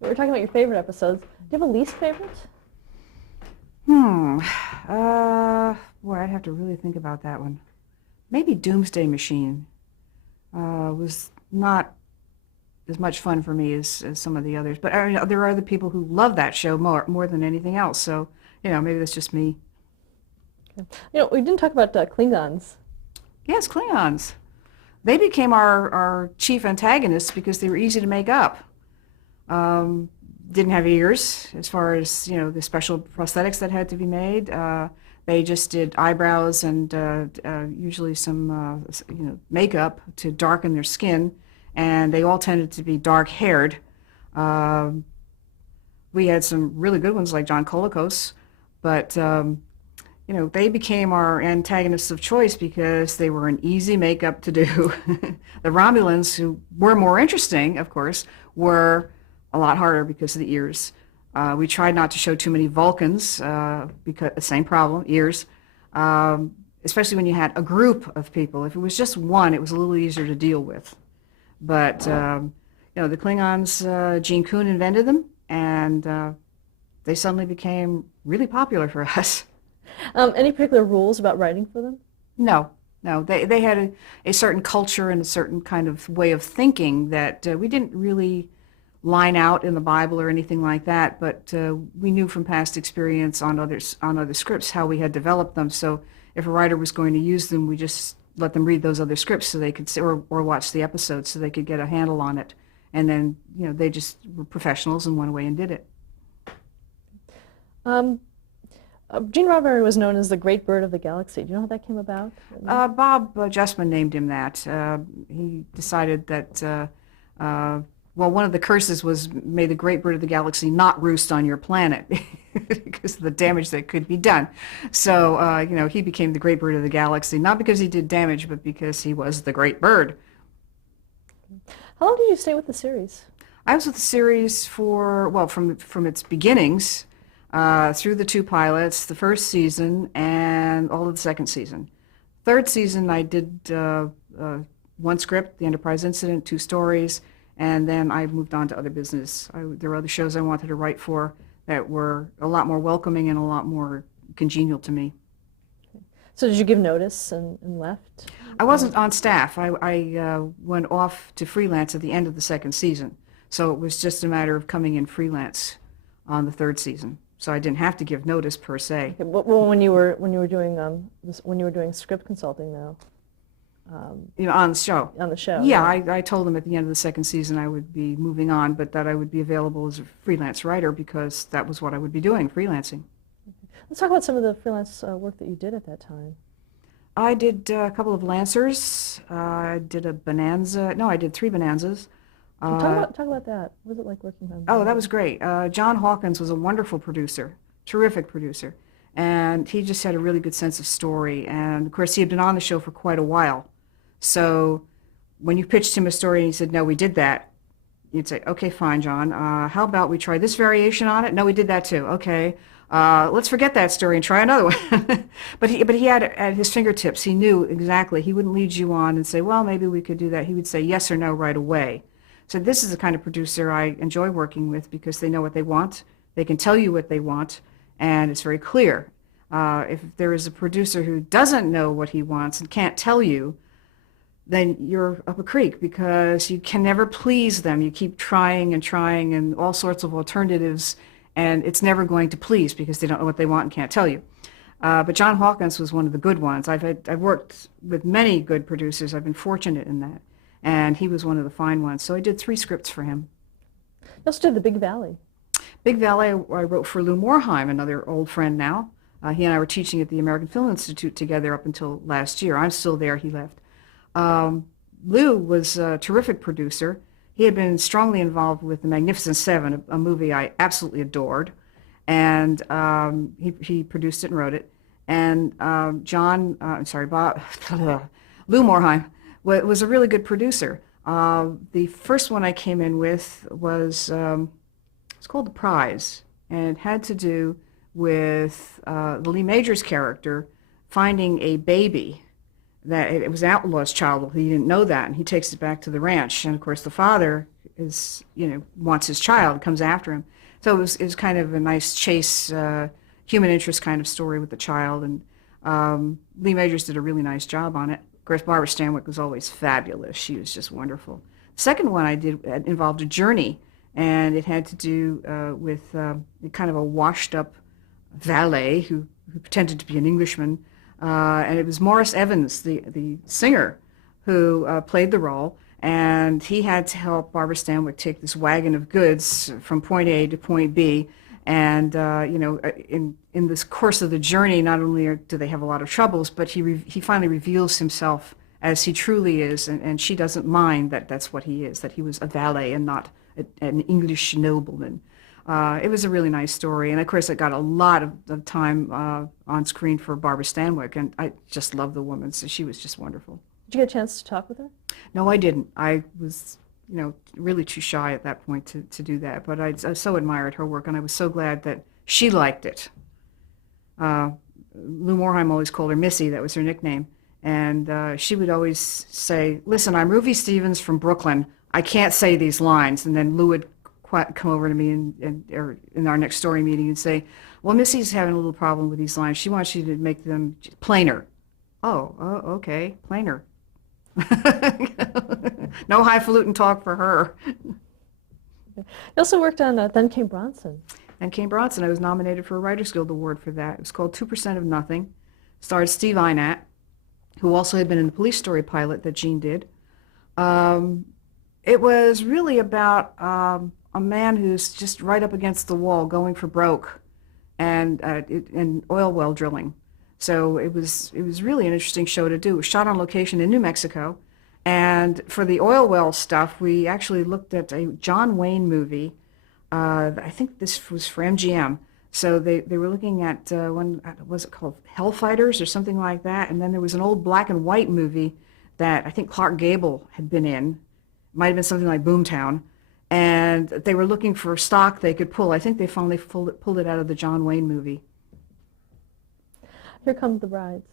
We were talking about your favorite episodes. Do you have a least favorite? Hmm. Boy, I'd have to really think about that one. Maybe Doomsday Machine was not as much fun for me as some of the others. But I mean, there are other people who love that show more than anything else. So, maybe that's just me. We didn't talk about Klingons. Yes, Klingons. They became our chief antagonists because they were easy to make up. Um, didn't have ears as far as, the special prosthetics that had to be made. They just did eyebrows and usually some, makeup to darken their skin. And they all tended to be dark haired. Um, we had some really good ones like John Colicos, but they became our antagonists of choice because they were an easy makeup to do. The Romulans, who were more interesting, of course, were a lot harder because of the ears. We tried not to show too many Vulcans because the same problem, ears. Especially when you had a group of people. If it was just one, it was a little easier to deal with. But the Klingons, Gene Kuhn invented them, and they suddenly became really popular for us. Any particular rules about writing for them? No, no, they had a certain culture and a certain kind of way of thinking that we didn't really line out in the Bible or anything like that, but we knew from past experience on other scripts how we had developed them. So if a writer was going to use them, we just let them read those other scripts so they could or watch the episodes so they could get a handle on it. And then they just were professionals and went away and did it. Um, Gene Roddenberry was known as the Great Bird of the Galaxy. Do you know how that came about? Bob Justman named him that. He decided that, well, one of the curses was, may the great bird of the galaxy not roost on your planet because of the damage that could be done. So, he became the great bird of the galaxy, not because he did damage, but because he was the great bird. How long did you stay with the series? I was with the series for, well, from its beginnings through the two pilots, the first season, and all of the second season. Third season, I did one script, The Enterprise Incident, two stories, and then I moved on to other business. There were other shows I wanted to write for that were a lot more welcoming and a lot more congenial to me. So did you give notice and left? I wasn't on staff. I went off to freelance at the end of the second season. So it was just a matter of coming in freelance on the third season. So I didn't have to give notice per se. Okay, well, when you were doing when you were doing script consulting though, On the show. on the show. Yeah, Yeah. I told them at the end of the second season I would be moving on, but that I would be available as a freelance writer because that was what I would be doing, freelancing. Let's talk about some of the freelance work that you did at that time. I did a couple of Lancers. I did a Bonanza. No, I did three Bonanzas. Uh, Talk about that. What was it like working on oh, that that? was great. John Hawkins was a wonderful producer, terrific producer, and he just had a really good sense of story. And of course, he had been on the show for quite a while. So when you pitched him a story and he said, "No, we did that," you'd say, "Okay, fine, John. How about we try this variation on it?" "No, we did that too." "Okay, let's forget that story and try another one." But he had it at his fingertips. He knew exactly. He wouldn't lead you on and say, "Well, maybe we could do that." He would say yes or no right away. So this is the kind of producer I enjoy working with because they know what they want. They can tell you what they want, and it's very clear. If there is a producer who doesn't know what he wants and can't tell you, then you're up a creek because you can never please them. You keep trying and trying and all sorts of alternatives, and it's never going to please because they don't know what they want and can't tell you. But John Hawkins was one of the good ones. I've worked with many good producers. I've been fortunate in that, and he was one of the fine ones. So I did three scripts for him. You also did the Big Valley. Big Valley, I wrote for Lou Morheim, another old friend now. He and I were teaching at the American Film Institute together up until last year. I'm still there. He left. Um, Lou was a terrific producer. He had been strongly involved with The Magnificent Seven, a movie I absolutely adored, and he produced it and wrote it. And I'm sorry, Bob, Lou Morheim was a really good producer. The first one I came in with was it's called The Prize, and it had to do with the Lee Majors character finding a baby that it was an outlaw's child. Well, he didn't know that, and he takes it back to the ranch. And of course, the father is, wants his child, comes after him. So it was kind of a nice chase, human interest kind of story with the child. And Lee Majors did a really nice job on it. Of course, Barbara Stanwyck was always fabulous. She was just wonderful. The second one I did involved a journey, and it had to do with kind of a washed-up valet who pretended to be an Englishman. And it was Morris Evans, the singer, who played the role. And he had to help Barbara Stanwyck take this wagon of goods from point A to point B. And, in this course of the journey, not only do they have a lot of troubles, but he finally reveals himself as he truly is. And she doesn't mind that that's what he is, that he was a valet and not an English nobleman. It was a really nice story, and of course it got a lot of time on screen for Barbara Stanwyck, and I just love the woman, so she was just wonderful. Did you get a chance to talk with her? No, I didn't. I was, really too shy at that point to do that, but I so admired her work, and I was so glad that she liked it. Lou Morheim always called her Missy, that was her nickname, and she would always say, "Listen, I'm Ruby Stevens from Brooklyn. I can't say these lines," and then Lou would come over to me or in our next story meeting and say, "Well, Missy's having a little problem with these lines. She wants you to make them plainer." Oh, okay, plainer. No highfalutin talk for her. You also worked on Then Came Bronson. And Kane Bronson, I was nominated for a Writers Guild Award for that. It was called 2% of Nothing. Starred Steve Einat, who also had been in the Police Story pilot that Gene did. It was really about a man who's just right up against the wall, going for broke, and oil well drilling. So it was really an interesting show to do. It was shot on location in New Mexico, and for the oil well stuff, we actually looked at a John Wayne movie. I think this was for MGM. So they were looking at one, was it called Hellfighters or something like that? And then there was an old black and white movie that I think Clark Gable had been in. It might have been something like Boomtown. And they were looking for stock they could pull. I think they finally pulled it out of the John Wayne movie. Here Come the Brides.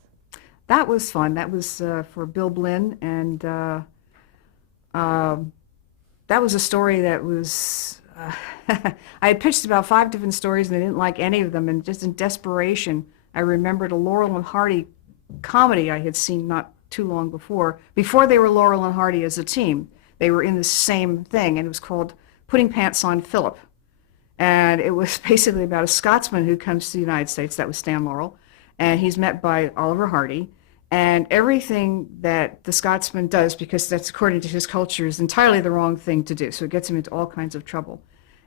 That was fun. That was for Bill Blinn, and that was a story that was... I had pitched about 5 different stories, and I didn't like any of them, and just in desperation, I remembered a Laurel and Hardy comedy I had seen not too long before they were Laurel and Hardy as a team. They were in the same thing, and it was called Putting Pants on Philip. And it was basically about a Scotsman who comes to the United States. That was Stan Laurel. And he's met by Oliver Hardy. And everything that the Scotsman does, because that's according to his culture, is entirely the wrong thing to do. So it gets him into all kinds of trouble.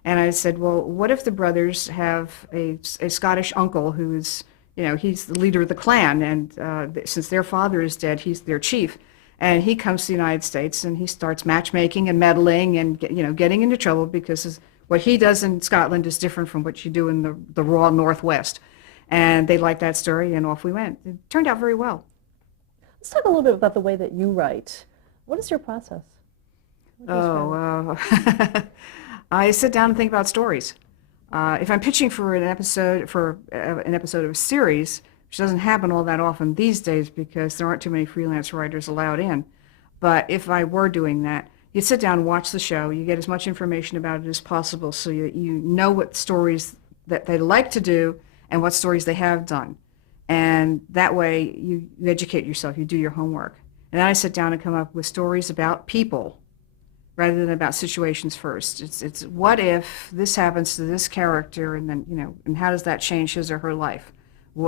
And I said, well, what if the brothers have a Scottish uncle who is, he's the leader of the clan. And since their father is dead, he's their chief. And he comes to the United States, and he starts matchmaking and meddling and getting into trouble because what he does in Scotland is different from what you do in the raw Northwest. And they liked that story, and off we went. It turned out very well. Let's talk a little bit about the way that you write. What is your process? I sit down and think about stories. If I'm pitching for an episode of a series, which doesn't happen all that often these days because there aren't too many freelance writers allowed in. But if I were doing that, you sit down and watch the show. You get as much information about it as possible so you know what stories that they like to do and what stories they have done. And that way you educate yourself, you do your homework. And then I sit down and come up with stories about people rather than about situations first. It's what if this happens to this character, and then, and how does that change his or her life?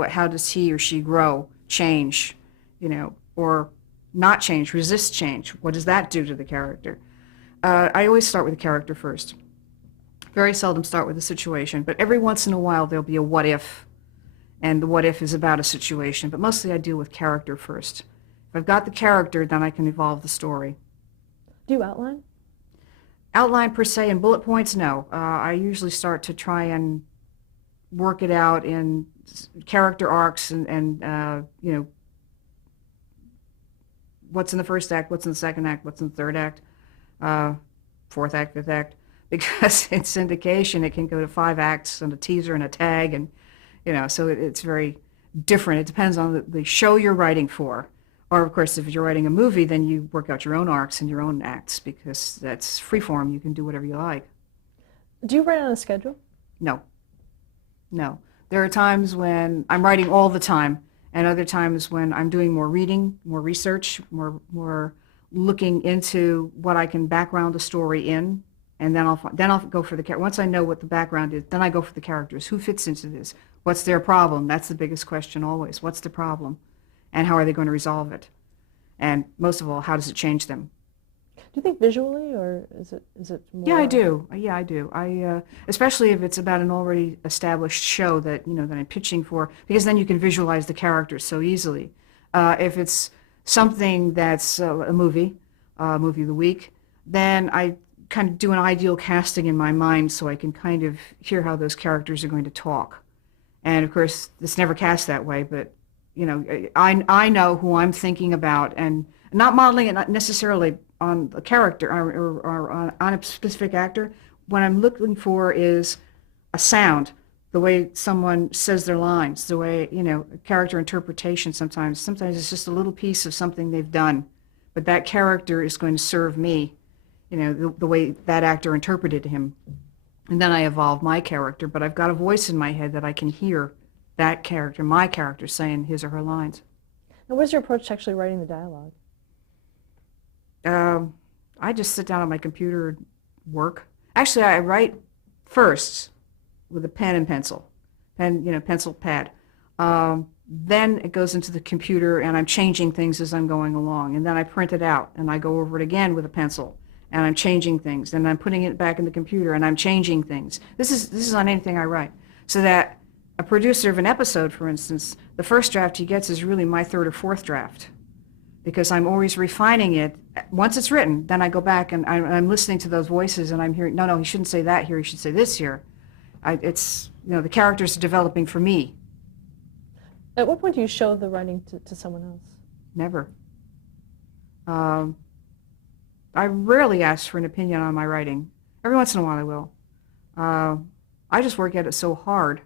How does he or she grow, change, or not change, resist change? What does that do to the character? I always start with the character first. Very seldom start with a situation, but every once in a while there'll be a what if, and the what if is about a situation, but mostly I deal with character first. If I've got the character, then I can evolve the story. Do you outline? Outline per se in bullet points? No. I usually start to try and work it out in character arcs and what's in the first act, what's in the second act, what's in the third act, fourth act, fifth act. Because in syndication, it can go to 5 acts and a teaser and a tag, and so it's very different. It depends on the show you're writing for, Or, of course, if you're writing a movie, then you work out your own arcs and your own acts because that's freeform. You can do whatever you like. Do you write on a schedule? No, no. There are times when I'm writing all the time, and other times when I'm doing more reading, more research, more looking into what I can background a story in, and then I'll go for the character. Once I know what the background is, then I go for the characters. Who fits into this? What's their problem? That's the biggest question always. What's the problem? And how are they going to resolve it? And most of all, how does it change them? Do you think visually, or is it Yeah, I more? do. Yeah, I do. Especially if it's about an already established show that that I'm pitching for, because then you can visualize the characters so easily. If it's something that's a movie of the week, then I kind of do an ideal casting in my mind so I can kind of hear how those characters are going to talk. And of course, it's never cast that way, but I know who I'm thinking about, and not modeling it not necessarily on a character or on a specific actor. What I'm looking for is a sound, the way someone says their lines, the way, character interpretation sometimes. Sometimes it's just a little piece of something they've done, but that character is going to serve me, the way that actor interpreted him. And then I evolve my character, but I've got a voice in my head that I can hear that character, my character, saying his or her lines. And what's your approach to actually writing the dialogue? Um, I just sit down on my computer and work. Actually, I write first with a pen and pencil, pencil pad. Then it goes into the computer, and I'm changing things as I'm going along. And then I print it out, and I go over it again with a pencil, and I'm changing things. And I'm putting it back in the computer, and I'm changing things. This is on anything I write, so that a producer of an episode, for instance, the first draft he gets is really my third or fourth draft, because I'm always refining it. Once it's written, then I go back and I'm listening to those voices, and I'm hearing, no, he shouldn't say that here, he should say this here. The characters are developing for me. At what point do you show the writing to someone else? Never. Um, I rarely ask for an opinion on my writing. Every once in a while I will. I just work at it so hard.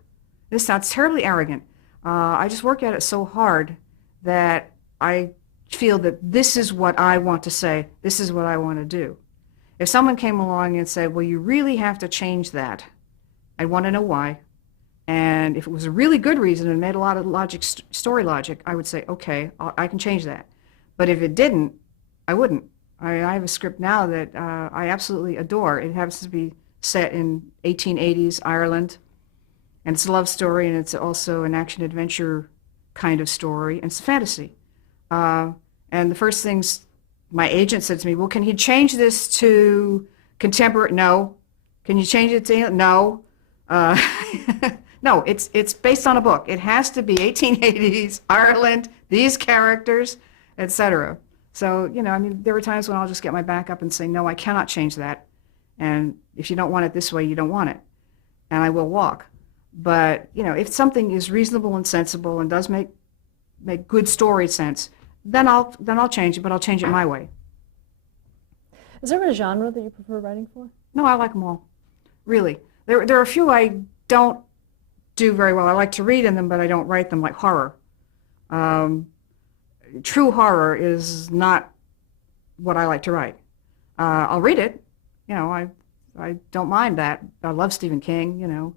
This sounds terribly arrogant. I just work at it so hard that I feel that this is what I want to say. This is what I want to do. If someone came along and said, well, you really have to change that, I'd want to know why. And if it was a really good reason and made a lot of story logic, I would say, okay, I can change that. But if it didn't, I wouldn't. I have a script now that I absolutely adore. It happens to be set in 1880s Ireland, and it's a love story, and it's also an action-adventure kind of story, and it's fantasy. And the first things my agent said to me, well, can he change this to contemporary? No. Can you change it to, no. No, it's based on a book. It has to be 1880s, Ireland, these characters, etc. So, there were times when I'll just get my back up and say, no, I cannot change that. And if you don't want it this way, you don't want it. And I will walk. But, if something is reasonable and sensible and does make good story sense, then I'll change it, but I'll change it my way. Is there a genre that you prefer writing for? No, I like them all. Really. There are a few I don't do very well. I like to read in them, but I don't write them, like horror. True horror is not what I like to write. I'll read it. I don't mind that. I love Stephen King,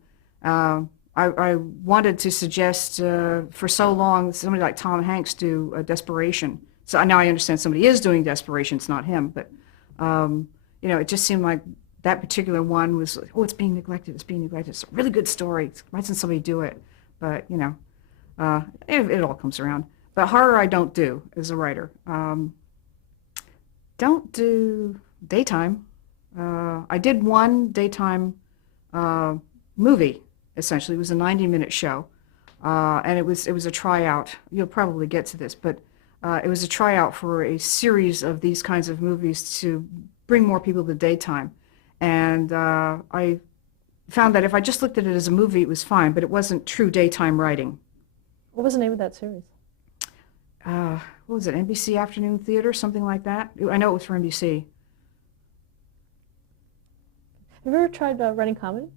I wanted to suggest for so long somebody like Tom Hanks do Desperation. So now I understand somebody is doing Desperation. It's not him, but it just seemed like that particular one was, it's being neglected. It's being neglected. It's a really good story. Why doesn't somebody do it? But it all comes around. But horror I don't do as a writer. Don't do daytime. I did one daytime movie. Essentially, it was a 90-minute show, and it was a tryout. You'll probably get to this, but it was a tryout for a series of these kinds of movies to bring more people to daytime. And I found that if I just looked at it as a movie, it was fine, but it wasn't true daytime writing. What was the name of that series? What was it, NBC Afternoon Theater, something like that? I know it was for NBC. Have you ever tried writing comedy?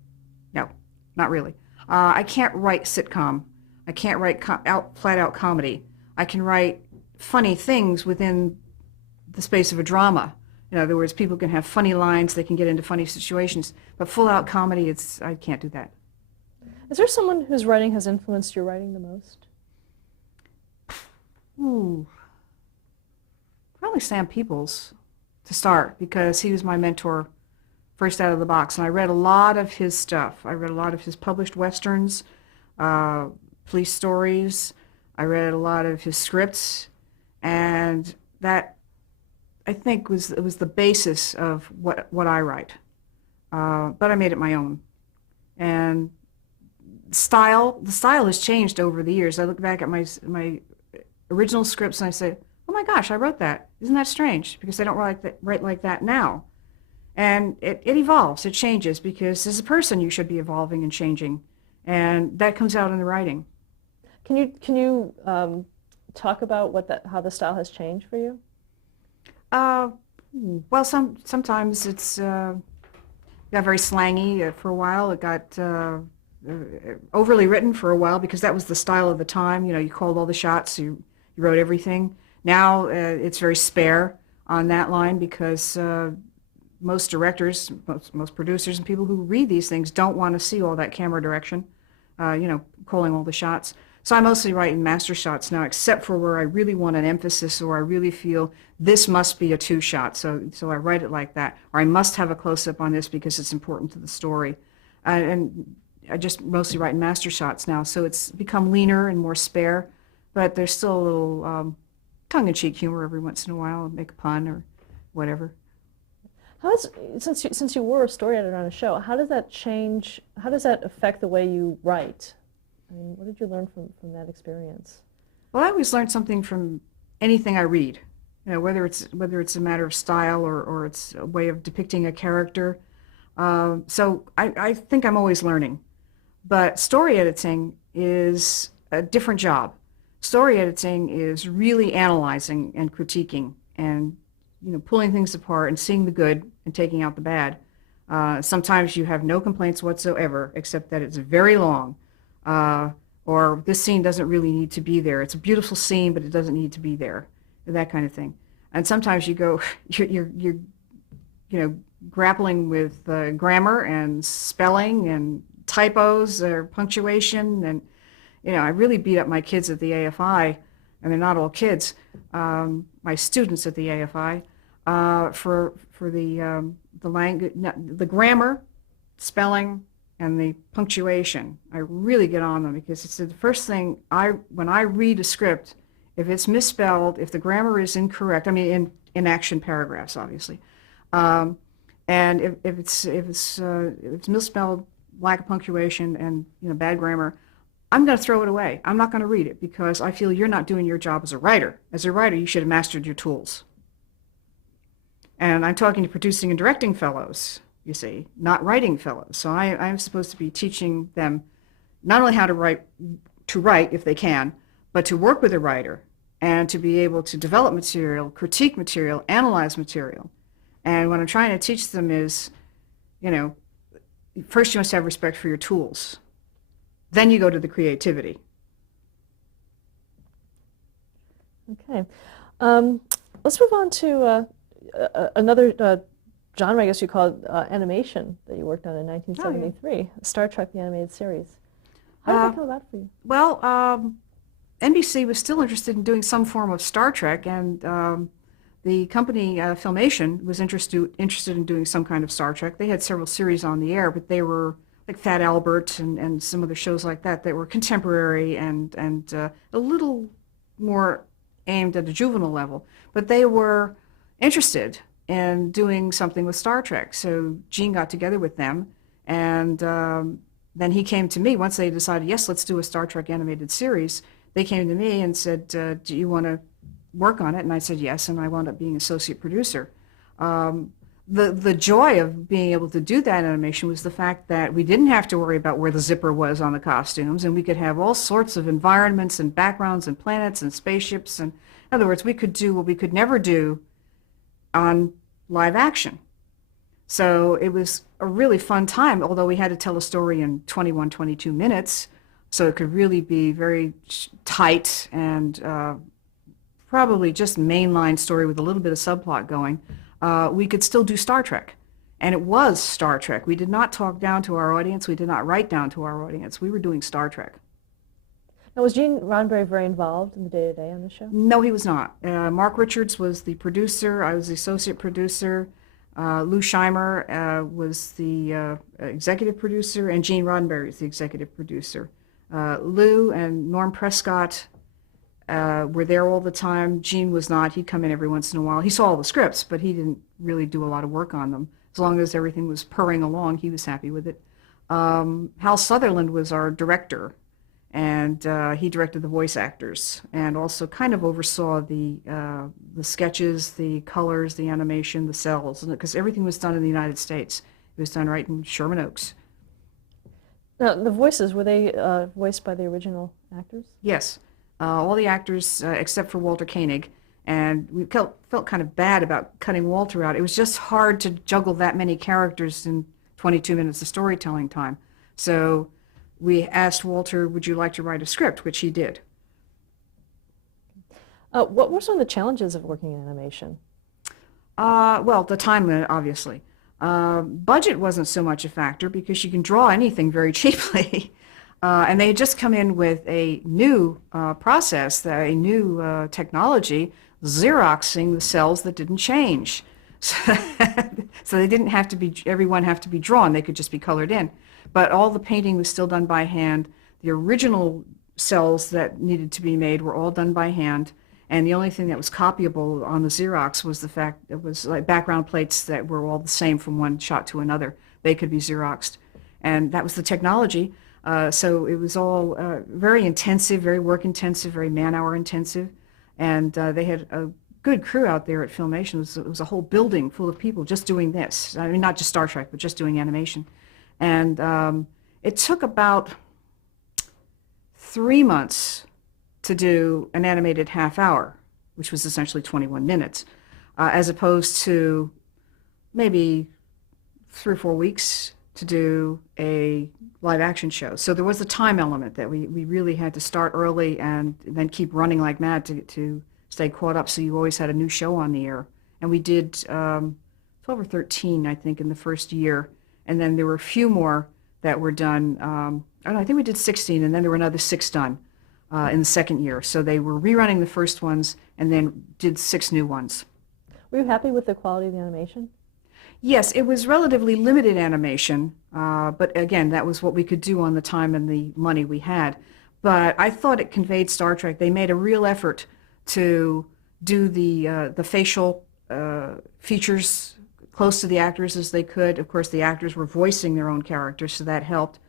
No, not really. I can't write sitcom. I can't write flat-out comedy. I can write funny things within the space of a drama. In other words, people can have funny lines, they can get into funny situations, but full-out comedy, I can't do that. Is there someone whose writing has influenced your writing the most? Ooh, probably Sam Peebles to start, because he was my mentor first out of the box, and I read a lot of his stuff. I read a lot of his published westerns, police stories. I read a lot of his scripts, and that I think was the basis of what I write. But I made it my own. And the style has changed over the years. I look back at my original scripts and I say, oh my gosh, I wrote that. Isn't that strange? Because I don't write like that now. And it evolves, it changes, because as a person you should be evolving and changing. And that comes out in the writing. Can you talk about how the style has changed for you? Uh, well, sometimes it's got very slangy for a while. It got overly written for a while because that was the style of the time. You know, you called all the shots, you wrote everything. Now it's very spare on that line because most directors, most producers, and people who read these things don't want to see all that camera direction. Calling all the shots. So I mostly write in master shots now, except for where I really want an emphasis or I really feel this must be a two shot. So I write it like that. Or I must have a close-up on this because it's important to the story. And I just mostly write in master shots now. So it's become leaner and more spare, but there's still a little tongue-in-cheek humor every once in a while, make a pun or whatever. Since you were a story editor on a show, how does that change, how does that affect the way you write? I mean, what did you learn from that experience? Well, I always learn something from anything I read. You know, whether it's a matter of style or it's a way of depicting a character. So I think I'm always learning. But story editing is a different job. Story editing is really analyzing and critiquing and pulling things apart and seeing the good and taking out the bad. Sometimes you have no complaints whatsoever, except that it's very long. Or this scene doesn't really need to be there. It's a beautiful scene, but it doesn't need to be there. That kind of thing. And sometimes you're grappling with grammar and spelling and typos or punctuation. And, I really beat up my kids at the AFI, and they're not all kids, my students at the AFI, for the language, the grammar, spelling, and the punctuation. I really get on them because it's the first thing when I read a script, if it's misspelled, if the grammar is incorrect, I mean in action paragraphs, obviously, and if it's misspelled, lack of punctuation, and bad grammar, I'm going to throw it away. I'm not going to read it because I feel you're not doing your job as a writer. As a writer, you should have mastered your tools. And I'm talking to producing and directing fellows, you see, not writing fellows. So I'm supposed to be teaching them not only how to write if they can, but to work with a writer and to be able to develop material, critique material, analyze material. And what I'm trying to teach them is, first you must have respect for your tools. Then you go to the creativity. Okay. Let's move on to another genre, I guess you call it animation, that you worked on in 1973, Oh, yeah. Star Trek, the animated series. How did that come about for you? Well, NBC was still interested in doing some form of Star Trek, and the company Filmation was interested in doing some kind of Star Trek. They had several series on the air, but they were like Fat Albert and some other shows like that were contemporary and a little more aimed at a juvenile level. But they were interested in doing something with Star Trek. So Gene got together with them, and then he came to me once they decided, yes, let's do a Star Trek animated series. They came to me and said, do you want to work on it? And I said yes, and I wound up being associate producer. The joy of being able to do that animation was the fact that we didn't have to worry about where the zipper was on the costumes, and we could have all sorts of environments and backgrounds and planets and spaceships. And in other words, we could do what we could never do on live action. So it was a really fun time, although we had to tell a story in 21, 22 minutes, so it could really be very tight and probably just mainline story with a little bit of subplot going, we could still do Star Trek. And it was Star Trek. We did not talk down to our audience. We did not write down to our audience. We were doing Star Trek. Now, was Gene Roddenberry very involved in the day-to-day on the show? No, he was not. Mark Richards was the producer. I was the associate producer. Lou Scheimer was the executive producer, and Gene Roddenberry is the executive producer. Lou and Norm Prescott were there all the time. Gene was not. He'd come in every once in a while. He saw all the scripts, but he didn't really do a lot of work on them. As long as everything was purring along, he was happy with it. Hal Sutherland was our director, and he directed the voice actors and also kind of oversaw the sketches, the colors, the animation, the cells, because everything was done in the United States. It was done right in Sherman Oaks. Now, the voices, were they voiced by the original actors? Yes, all the actors except for Walter Koenig. And we felt kind of bad about cutting Walter out. It was just hard to juggle that many characters in 22 minutes of storytelling time. So we asked Walter, would you like to write a script, which he did. What were some of the challenges of working in animation? Well, the time limit, obviously. Budget wasn't so much a factor because you can draw anything very cheaply. And they had just come in with a new process, a new technology, Xeroxing the cells that didn't change. So they didn't have to be, everyone have to be drawn. They could just be colored in. But all the painting was still done by hand. The original cells that needed to be made were all done by hand. And the only thing that was copyable on the Xerox was the fact it was like background plates that were all the same from one shot to another. They could be Xeroxed. And that was the technology. So it was all very intensive, very work intensive, very man-hour intensive. And they had a good crew out there at Filmation. It was a whole building full of people just doing this. I mean, not just Star Trek, but just doing animation. And it took about 3 months to do an animated half hour, which was essentially 21 minutes, as opposed to maybe 3 or 4 weeks to do a live action show. So there was a time element that we really had to start early and then keep running like mad to stay caught up. So you always had a new show on the air. And we did 12 or 13, I think, in the first year. And then there were a few more that were done. I don't know, I think we did 16, and then there were another 6 done in the second year. So they were rerunning the first ones and then did 6 new ones. Were you happy with the quality of the animation? Yes, it was relatively limited animation, but again, that was what we could do on the time and the money we had. But I thought it conveyed Star Trek. They made a real effort to do the facial features close to the actors as they could. Of course, the actors were voicing their own characters, so that helped.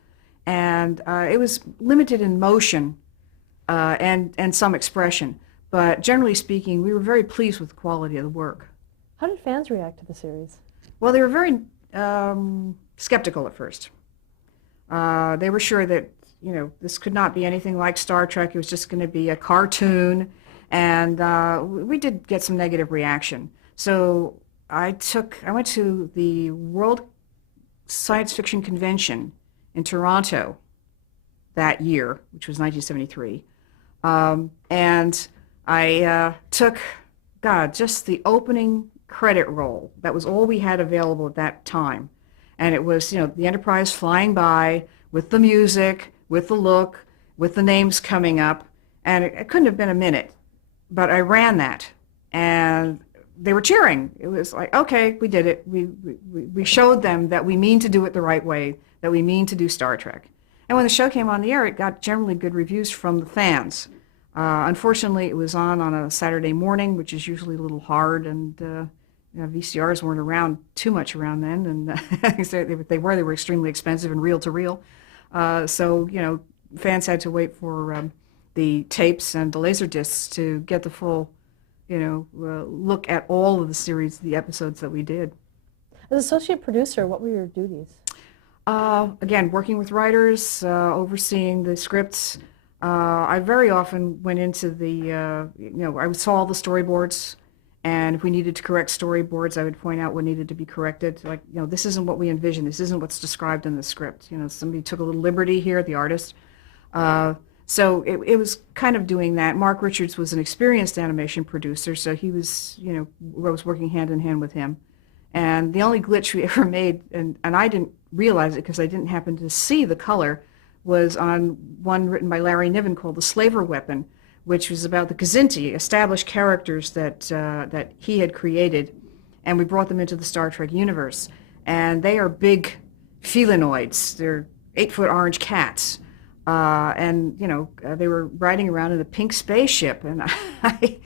And it was limited in motion and some expression. But generally speaking, we were very pleased with the quality of the work. How did fans react to the series? Well, they were very skeptical at first. They were sure that, you know, this could not be anything like Star Trek. It was just going to be a cartoon. And we did get some negative reaction. So I went to the World Science Fiction Convention in Toronto that year, which was 1973. And I took, just the opening credit roll. That was all we had available at that time. And it was, you know, the Enterprise flying by with the music, with the look, with the names coming up. And it couldn't have been a minute. But I ran that, and they were cheering. It was like, okay, we did it. We showed them that we mean to do it the right way, that we mean to do Star Trek. And when the show came on the air, it got generally good reviews from the fans. Unfortunately, it was on a Saturday morning, which is usually a little hard, and you know, VCRs weren't around too much around then, and they were extremely expensive and reel to reel. So, you know, fans had to wait for the tapes and the laser discs to get the full, you know, look at all of the series, the episodes that we did. As associate producer, what were your duties? Again, working with writers, overseeing the scripts. I very often went into the, you know, I saw all the storyboards, and if we needed to correct storyboards, I would point out what needed to be corrected. Like, you know, this isn't what we envisioned. This isn't what's described in the script. You know, somebody took a little liberty here, the artist. So it was kind of doing that. Mark Richards was an experienced animation producer, so he was, I was working hand in hand with him. And the only glitch we ever made, and I didn't realize it because I didn't happen to see the color, was on one written by Larry Niven called The Slaver Weapon, which was about the Kazinti, established characters that he had created, and we brought them into the Star Trek universe. And they are big felinoids. They're 8-foot orange cats. They were riding around in a pink spaceship, and I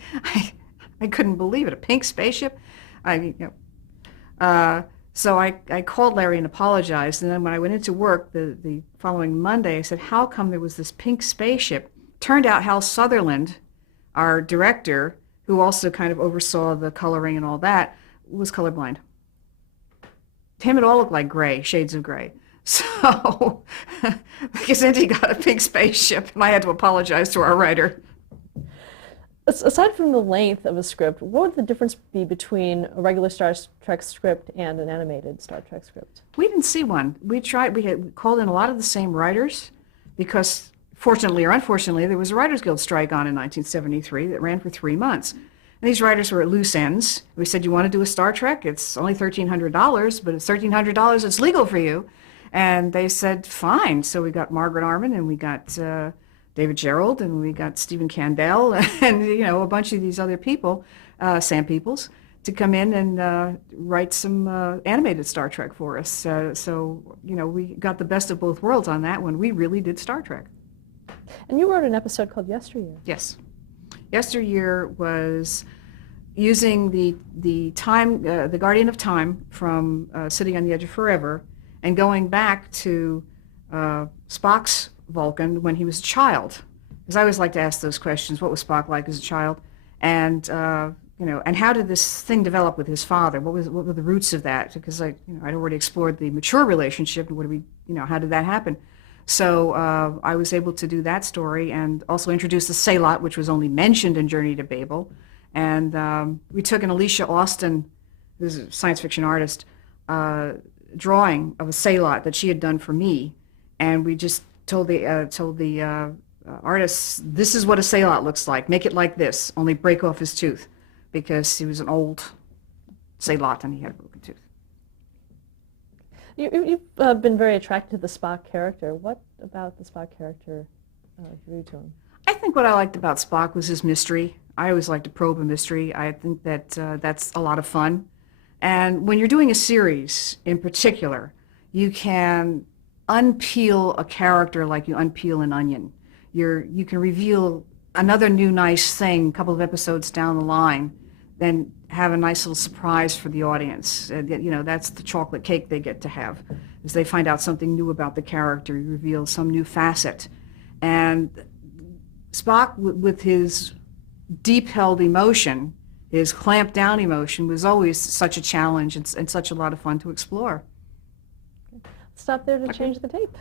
couldn't believe it. A pink spaceship? So I called Larry and apologized, and then when I went into work the following Monday, I said, how come there was this pink spaceship? Turned out Hal Sutherland, our director, who also kind of oversaw the coloring and all that, was colorblind. To him, it all looked like gray, shades of gray. So, Kazinti got a pink spaceship, and I had to apologize to our writer. Aside from the length of a script, what would the difference be between a regular Star Trek script and an animated Star Trek script? We didn't see one. We had called in a lot of the same writers because, fortunately or unfortunately, there was a Writers Guild strike on in 1973 that ran for 3 months. And these writers were at loose ends. We said, you want to do a Star Trek? It's only $1,300, but it's $1,300, it's legal for you. And they said, fine. So we got Margaret Arman, and we got David Gerald, and we got Stephen Kandel, and a bunch of these other people, Sam Peoples, to come in and write some animated Star Trek for us. We got the best of both worlds on that when we really did Star Trek. And you wrote an episode called Yesteryear. Yes. Yesteryear was using the time, the Guardian of Time from Sitting on the Edge of Forever, and going back to Spock's Vulcan when he was a child. Because I always like to ask those questions. What was Spock like as a child? And and how did this thing develop with his father? What were the roots of that? Because I'd already explored the mature relationship. How did that happen? So I was able to do that story and also introduce the Sailot, which was only mentioned in Journey to Babel. And we took an Alicia Austin, who's a science fiction artist, drawing of a Sailot that she had done for me, and we just told the artist, this is what a Sailot looks like. Make it like this, only break off his tooth, because he was an old Sailot and he had a broken tooth. You've been very attracted to the Spock character. What about the Spock character drew to him? I think what I liked about Spock was his mystery. I always like to probe a mystery. I think that that's a lot of fun. And when you're doing a series in particular, you can unpeel a character like you unpeel an onion. You can reveal another new nice thing a couple of episodes down the line, then have a nice little surprise for the audience. That's the chocolate cake they get to have, is they find out something new about the character, you reveal some new facet. And Spock, with his deep-held emotion, his clamped down emotion, was always such a challenge and such a lot of fun to explore. Stop there to change the tape.